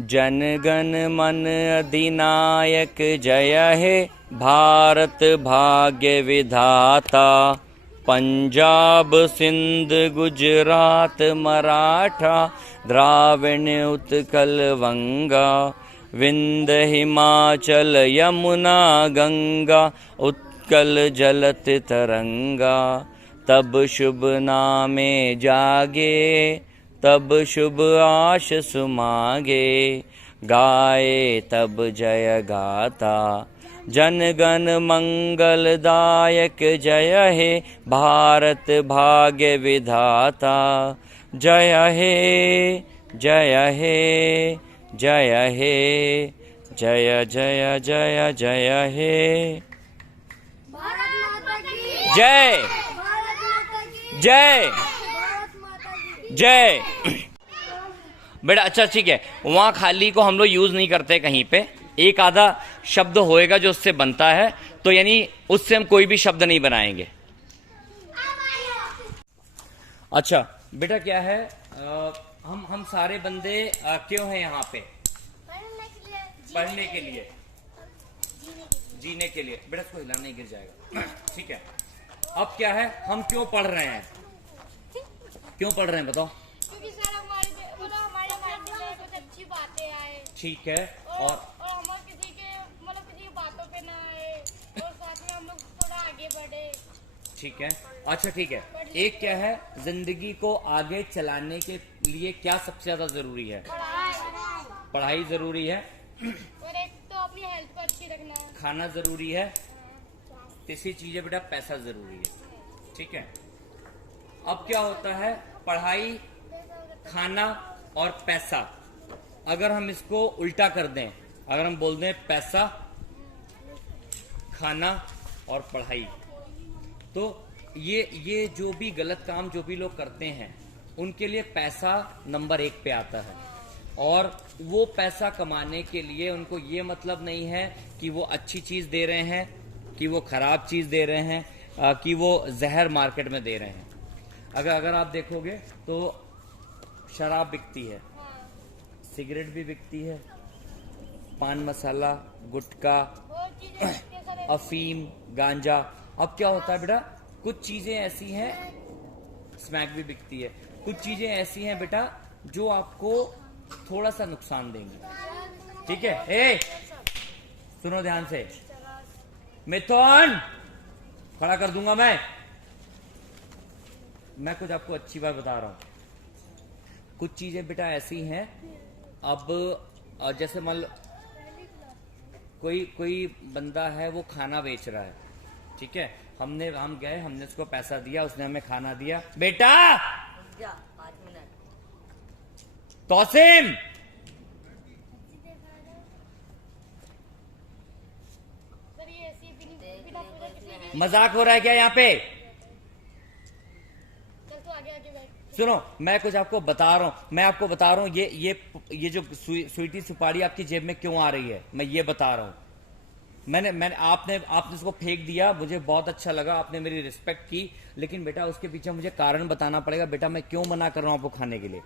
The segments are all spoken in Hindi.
जन गण मन अधिनायक जय हे भारत भाग्य विधाता। पंजाब सिंध गुजरात मराठा द्राविण उत्कल वंगा। विंध्य हिमाचल यमुना गंगा उत्कल जलत तरंगा। तब शुभ नामे जागे तब शुभ आश सुमागे। गाए तब जय गाथा जन गण मंगलदायक जय हे भारत भाग्य विधाता। जय हे जय हे जय हे जय जय जय जय हे। जय जय जय। बेटा अच्छा ठीक है, वहाँ खाली को हम लोग यूज नहीं करते कहीं पे। एक आधा शब्द होएगा जो उससे बनता है, तो यानी उससे हम कोई भी शब्द नहीं बनाएंगे। अच्छा बेटा क्या है, हम सारे बंदे क्यों हैं यहाँ पे? पढ़ने के लिए, जीने के लिए। बेटा इसको हिलाना नहीं, गिर जाएगा। ठीक है, अब क्या है, हम क्यों पढ़ रहे हैं? क्यों पढ़ रहे हैं बताओ? क्योंकि सर हमारे माइंड में कुछ अच्छी बातें आए। ठीक है, और हम किसी की बातों पे ना आए, और साथ में हम लोग थोड़ा आगे बढ़े। ठीक है, अच्छा ठीक है। एक क्या है, जिंदगी को आगे चलाने के लिए क्या सबसे ज्यादा जरूरी है? पढ़ाई जरूरी है, और एक तो अपनी हेल्थ को अच्छी रखना, खाना जरूरी है, तीसरी चीज है बेटा पैसा जरूरी है। ठीक है, अब क्या होता है, पढ़ाई, खाना और पैसा, अगर हम इसको उल्टा कर दें, अगर हम बोल दें पैसा, खाना और पढ़ाई, तो ये जो भी गलत काम जो भी लोग करते हैं उनके लिए पैसा नंबर 1 पे आता है। और वो पैसा कमाने के लिए उनको ये मतलब नहीं है कि वो अच्छी चीज दे रहे हैं, कि वो खराब चीज दे रहे हैं, कि वो जहर मार्केट में दे रहे हैं। अगर आप देखोगे तो शराब बिकती है, सिगरेट भी बिकती है, पान मसाला, गुटखा, अफीम, गांजा। अब क्या होता है बेटा, कुछ चीजें ऐसी हैं, स्मैक भी बिकती है, कुछ चीजें ऐसी हैं बेटा जो आपको थोड़ा सा नुकसान देंगी। ठीक है, ए सुनो ध्यान से, मिथुन खड़ा कर दूंगा मैं कुछ आपको अच्छी बात बता रहा हूं। कुछ चीजें बेटा ऐसी हैं, अब जैसे मान लो कोई बंदा है वो खाना बेच रहा है, ठीक है, हम गए, हमने उसको पैसा दिया, उसने हमें खाना दिया। बेटा 5 मिनट तौसीम, मजाक हो रहा है क्या यहाँ पे? सुनो, मैं कुछ आपको बता रहा हूँ, मैं आपको बता रहा हूँ ये जो स्वीटी सुपारी आपकी जेब में क्यों आ रही है, मैं ये बता रहा हूँ। मैंने आपने इसको फेंक दिया, मुझे बहुत अच्छा लगा, आपने मेरी रिस्पेक्ट की, लेकिन बेटा उसके पीछे मुझे कारण बताना पड़ेगा बेटा, मैं क्यों मना कर रहा हूँ आपको खाने के लिए।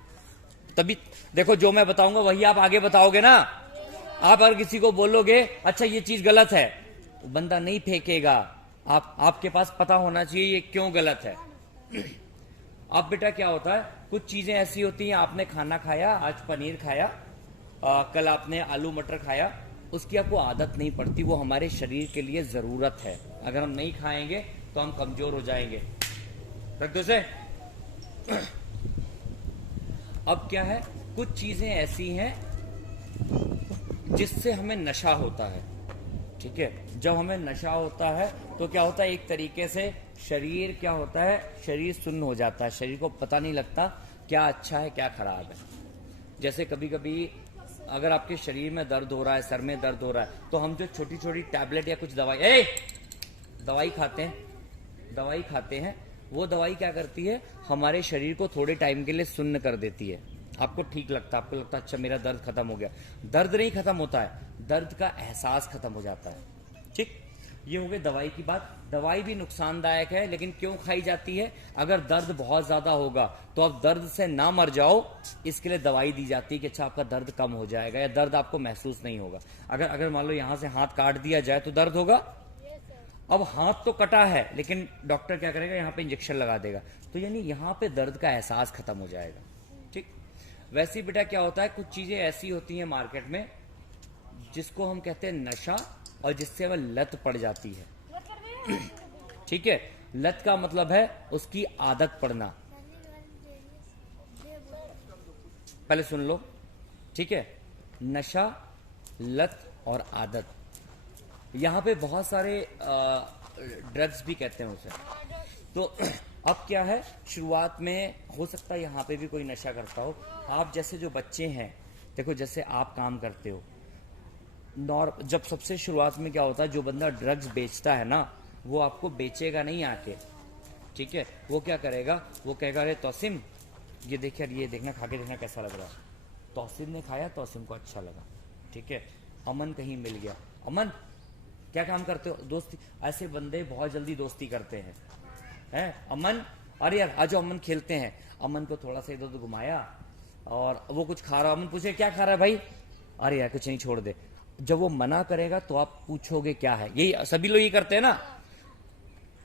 तभी देखो, जो मैं बताऊंगा वही आप आगे बताओगे ना। आप अगर किसी को बोलोगे अच्छा ये चीज गलत है, बंदा नहीं फेंकेगा, आपके पास पता होना चाहिए ये क्यों गलत है। अब बेटा क्या होता है, कुछ चीजें ऐसी होती हैं, आपने खाना खाया, आज पनीर खाया, कल आपने आलू मटर खाया, उसकी आपको आदत नहीं पड़ती, वो हमारे शरीर के लिए जरूरत है। अगर हम नहीं खाएंगे तो हम कमजोर हो जाएंगे। रख दो से। अब क्या है, कुछ चीजें ऐसी हैं जिससे हमें नशा होता है। ठीक है, जब हमें नशा होता है तो क्या होता है, एक तरीके से शरीर क्या होता है, शरीर सुन्न हो जाता है, शरीर को पता नहीं लगता क्या अच्छा है क्या खराब है। जैसे कभी कभी अगर आपके शरीर में दर्द हो रहा है, सर में दर्द हो रहा है, तो हम जो छोटी छोटी टैबलेट या कुछ दवाई खाते हैं, वो दवाई क्या करती है, हमारे शरीर को थोड़े टाइम के लिए सुन्न कर देती है। आपको ठीक लगता है, आपको लगता है अच्छा मेरा दर्द खत्म हो गया। दर्द नहीं खत्म होता है, दर्द का एहसास खत्म हो जाता है। ठीक, ये हो गई दवाई की बात। दवाई भी नुकसानदायक है, लेकिन क्यों खाई जाती है? अगर दर्द बहुत ज्यादा होगा तो आप दर्द से ना मर जाओ, इसके लिए दवाई दी जाती है कि अच्छा आपका दर्द कम हो जाएगा या दर्द आपको महसूस नहीं होगा। अगर अगर मान लो यहां से हाथ काट दिया जाए तो दर्द होगा। अब हाथ तो कटा है, लेकिन डॉक्टर क्या करेगा, यहाँ पे इंजेक्शन लगा देगा, तो यानी यहाँ पे दर्द का एहसास खत्म हो जाएगा। ठीक, वैसे ही बेटा क्या होता है, कुछ चीजें ऐसी होती हैं मार्केट में जिसको हम कहते हैं नशा, और जिससे वह लत पड़ जाती है। ठीक है, लत का मतलब है उसकी आदत पड़ना। पहले सुन लो, ठीक है, नशा, लत और आदत, यहां पे बहुत सारे ड्रग्स भी कहते हैं उसे। तो अब क्या है, शुरुआत में हो सकता है यहां पे भी कोई नशा करता हो। आप जैसे जो बच्चे हैं, देखो जैसे आप काम करते हो, जब सबसे शुरुआत में क्या होता है, जो बंदा ड्रग्स बेचता है ना, वो आपको बेचेगा नहीं आके। ठीक है, वो क्या करेगा, वो कहेगा अरे तौसिम ये देख यार, ये देखना, खा के देखना कैसा लग रहा है। तौसिम ने खाया, तौसिम को अच्छा लगा। ठीक है, अमन कहीं मिल गया, अमन क्या काम करते हो? दोस्ती। ऐसे बंदे बहुत जल्दी दोस्ती करते हैं। अमन, अरे यार आ जाओ अमन खेलते हैं। अमन को थोड़ा सा इधर उधर घुमाया और वो कुछ खा रहा, अमन पूछे क्या खा रहा है भाई? अरे यार कुछ नहीं, छोड़ दे। जब वो मना करेगा तो आप पूछोगे क्या है, यही सभी लोग ये करते हैं ना।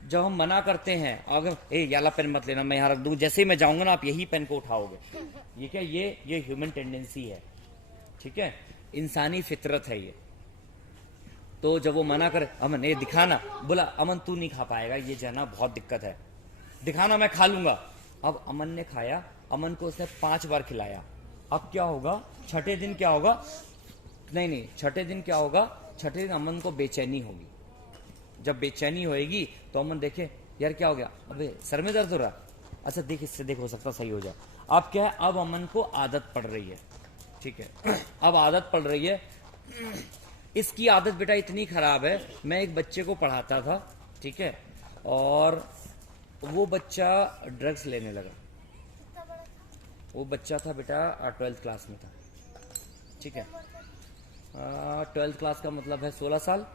जब हम मना करते हैं, अगर ए याला पेन मत लेना, मैं यहाँ रख दूं, जैसे ही मैं जाऊंगा ना आप यही पेन को उठाओगे। ये क्या, ये ह्यूमन टेंडेंसी है। ठीक है, इंसानी फितरत है ये। तो जब वो मना करे, अमन ये दिखाना, बोला अमन तू नहीं खा पाएगा, ये जाना बहुत दिक्कत है, दिखाना मैं खा लूंगा। अब अमन ने खाया, अमन को उसने 5 बार खिलाया। अब क्या होगा, छठे दिन क्या होगा, नहीं छठे दिन क्या होगा, छठे दिन अमन को बेचैनी होगी। जब बेचैनी होएगी तो अमन देखे यार क्या हो गया, अबे सर में दर्द हो रहा, अच्छा देख इससे देख हो सकता सही हो जाए। अब क्या है, अब अमन को आदत पड़ रही है। ठीक है, अब आदत पड़ रही है। इसकी आदत बेटा इतनी खराब है, मैं एक बच्चे को पढ़ाता था, ठीक है, और वो बच्चा ड्रग्स लेने लगा। वो बच्चा था बेटा 12th क्लास में था। ठीक है, 12th क्लास का मतलब है 16 साल।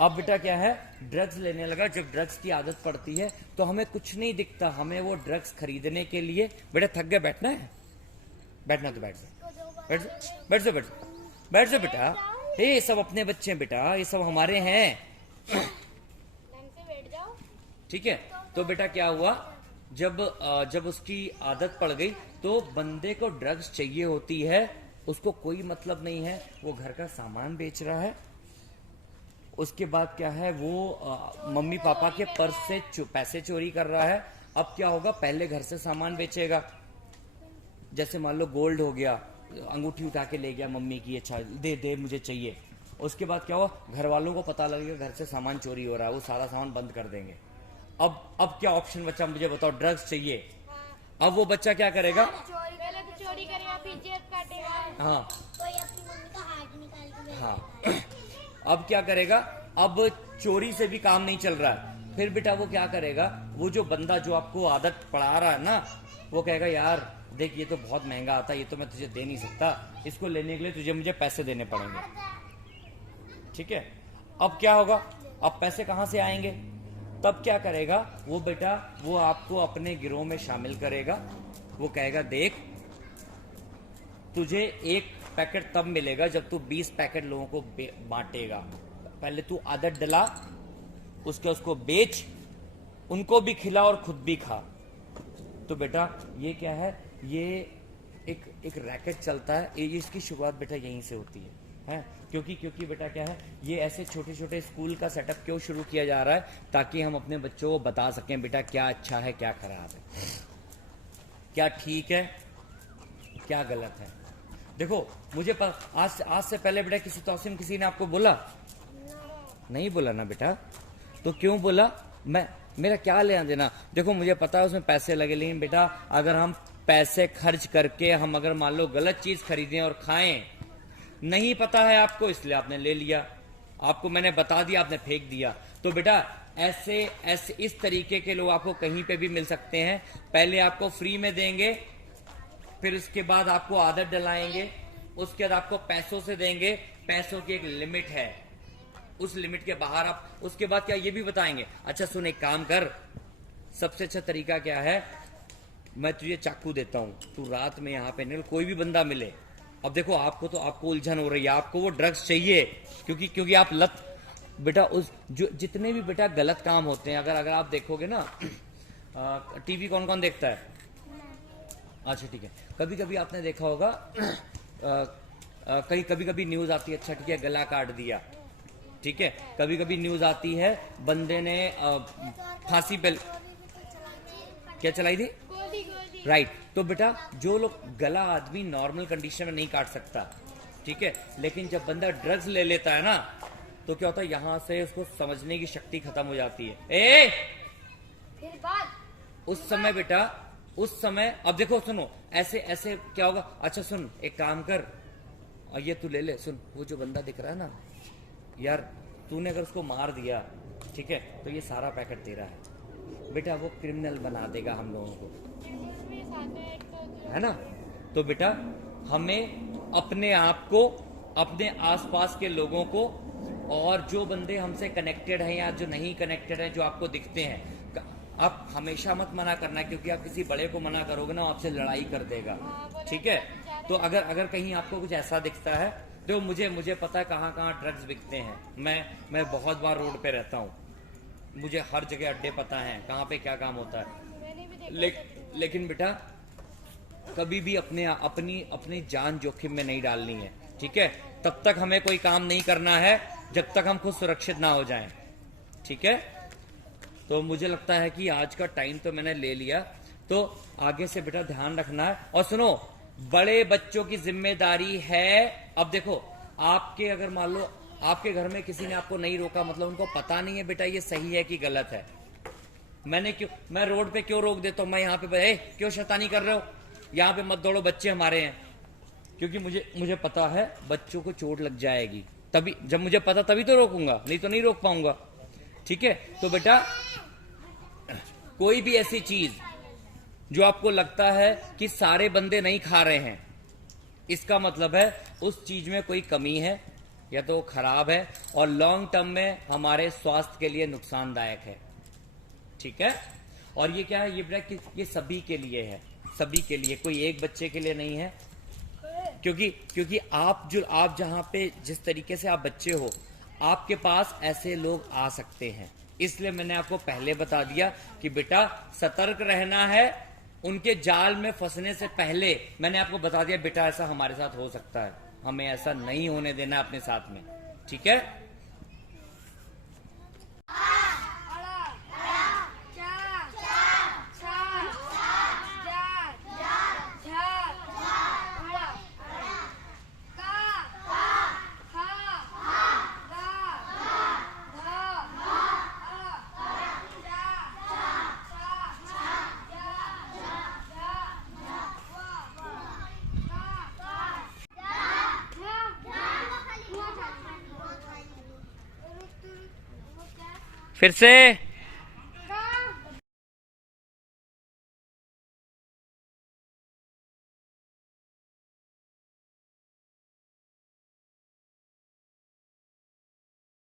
अब बेटा क्या है, ड्रग्स लेने लगा। जब ड्रग्स की आदत पड़ती है तो हमें कुछ नहीं दिखता, हमें वो ड्रग्स खरीदने के लिए, बेटा थक गया, बैठना है, बैठना तो बैठ जाओ, बैठ जाओ, बैठ जाओ, बैठ जाओ, बैठ जाओ बेटा। ये सब अपने बच्चे हैं बेटा, ये सब हमारे हैं। ठीक है, तो बेटा क्या हुआ, जब उसकी आदत पड़ गई तो बंदे को ड्रग्स चाहिए होती है, उसको कोई मतलब नहीं है, वो घर का सामान बेच रहा है। उसके बाद क्या है, वो मम्मी पापा के पर्स से पैसे चोरी कर रहा है। अब क्या होगा, पहले घर से सामान बेचेगा, जैसे मान लो गोल्ड हो गया, अंगूठी उठा के ले गया मम्मी की, अच्छा दे दे मुझे चाहिए। उसके बाद क्या हुआ, घर वालों को पता लगेगा घर से सामान चोरी हो रहा है, वो सारा सामान बंद कर देंगे। अब क्या ऑप्शन बचा, मुझे बताओ, ड्रग्स चाहिए। अब वो बच्चा क्या करेगा, पहले तो चोरी करेगा, फिर जेब काटेगा। हाँ कोई अपनी मम्मी का हाथ निकाल के हाँ अब क्या करेगा, अब चोरी से भी काम नहीं चल रहा है, फिर बेटा वो क्या करेगा, वो जो बंदा जो आपको आदत पड़ा रहा है ना, वो कहेगा यार देख ये तो बहुत महंगा आता है, ये तो मैं तुझे दे नहीं सकता, इसको लेने के लिए तुझे मुझे पैसे देने पड़ेंगे। ठीक है, अब क्या होगा, अब पैसे कहां से आएंगे, तब क्या करेगा वो बेटा, वो आपको अपने गिरोह में शामिल करेगा। वो कहेगा देख तुझे एक पैकेट तब मिलेगा जब तू 20 पैकेट लोगों को बांटेगा, पहले तू आदत डला, उसको बेच, उनको भी खिला और खुद भी खा। तो बेटा ये क्या है, ये एक रैकेट चलता है, ये इसकी शुरुआत बेटा यहीं से होती है। क्योंकि बेटा क्या है, ये ऐसे छोटे छोटे स्कूल का सेटअप क्यों शुरू किया जा रहा है, ताकि हम अपने बच्चों को बता सकें बेटा क्या अच्छा है क्या खराब है, क्या ठीक है क्या गलत है। देखो मुझे आज से पहले बेटा किसी ने आपको बोला नहीं, बोला ना बेटा, तो क्यों बोला, मेरा क्या लेना देना। देखो मुझे पता है उसमें पैसे लगे, लेकिन बेटा अगर हम पैसे खर्च करके हम अगर मान लो गलत चीज खरीदें और खाएं, नहीं पता है आपको इसलिए आपने ले लिया, आपको मैंने बता दिया आपने फेंक दिया। तो बेटा ऐसे इस तरीके के लोग आपको कहीं पे भी मिल सकते हैं, पहले आपको फ्री में देंगे, फिर उसके बाद आपको आदत डलाएंगे, उसके बाद आपको पैसों से देंगे। पैसों की एक लिमिट है, उस लिमिट के बाहर आप उसके बाद क्या ये भी बताएंगे? अच्छा सुन, एक काम कर, सबसे अच्छा तरीका क्या है, मैं तुझे चाकू देता हूं, तू रात में यहाँ पे निकल, कोई भी बंदा मिले। अब देखो आपको उलझन हो रही है, आपको वो ड्रग्स चाहिए क्योंकि आप लत बेटा उस जो जितने भी बेटा गलत काम होते हैं, अगर आप देखोगे ना, टीवी कौन कौन देखता है? अच्छा ठीक है, कभी कभी आपने देखा होगा कभी कभी न्यूज आती है, अच्छा ठीक है गला काट दिया, ठीक है, कभी कभी न्यूज आती है बंदे ने फांसी पे क्या चलाई थी, राइट। तो बेटा जो लोग गला आदमी नॉर्मल कंडीशन में नहीं काट सकता, ठीक है, लेकिन जब बंदा ड्रग्स ले लेता है ना तो क्या होता है, यहां से उसको समझने की शक्ति खत्म हो जाती है। फिर बात उस समय बेटा, उस समय अब देखो सुनो, ऐसे ऐसे क्या होगा, अच्छा सुन एक काम कर, ये तू ले ले, सुन वो जो बंदा दिख रहा है ना यार, तूने अगर उसको मार दिया, ठीक है, तो ये सारा पैकेट तेरा है बेटा, वो क्रिमिनल बना देगा हम लोगों को, है ना। तो बेटा हमें अपने आप को, अपने आसपास के लोगों को, और जो बंदे हमसे कनेक्टेड हैं या जो नहीं कनेक्टेड हैं, जो आपको दिखते हैं, आप हमेशा मत मना करना, क्योंकि आप किसी बड़े को मना करोगे ना, आपसे लड़ाई कर देगा, ठीक है। तो अगर कहीं आपको कुछ ऐसा दिखता है, तो मुझे पता है कहाँ कहाँ ड्रग्स बिकते हैं, मैं बहुत बार रोड पे रहता हूँ, मुझे हर जगह अड्डे पता हैं कहाँ पे क्या काम होता है। लेकिन बेटा कभी भी अपनी जान जोखिम में नहीं डालनी है, ठीक है। तब तक हमें कोई काम नहीं करना है जब तक हम खुद सुरक्षित ना हो जाएं, ठीक है। तो मुझे लगता है कि आज का टाइम तो मैंने ले लिया, तो आगे से बेटा ध्यान रखना है। और सुनो, बड़े बच्चों की जिम्मेदारी है, अब देखो आपके अगर मान लो आपके घर में किसी ने आपको नहीं रोका, मतलब उनको पता नहीं है बेटा ये सही है कि गलत है, मैं रोड पे क्यों रोक देता हूं, मैं यहाँ पे क्यों शैतानी कर रहे हो, यहाँ पे मत दौड़ो, बच्चे हमारे हैं, क्योंकि मुझे पता है बच्चों को चोट लग जाएगी, तभी जब मुझे पता तभी तो रोकूंगा, नहीं तो नहीं रोक पाऊंगा, ठीक है। तो बेटा कोई भी ऐसी चीज जो आपको लगता है कि सारे बंदे नहीं खा रहे हैं, इसका मतलब है उस चीज में कोई कमी है या तो खराब है और लॉन्ग टर्म में हमारे स्वास्थ्य के लिए नुकसानदायक है, ठीक है। और ये क्या है, ये बेटा ये सभी के लिए है, सभी के लिए, कोई एक बच्चे के लिए नहीं है, क्योंकि आप जहां पे जिस तरीके से आप बच्चे हो, आपके पास ऐसे लोग आ सकते हैं, इसलिए मैंने आपको पहले बता दिया कि बेटा सतर्क रहना है, उनके जाल में फंसने से पहले मैंने आपको बता दिया बेटा ऐसा हमारे साथ हो सकता है, हमें ऐसा नहीं होने देना अपने साथ में, ठीक है। फिर से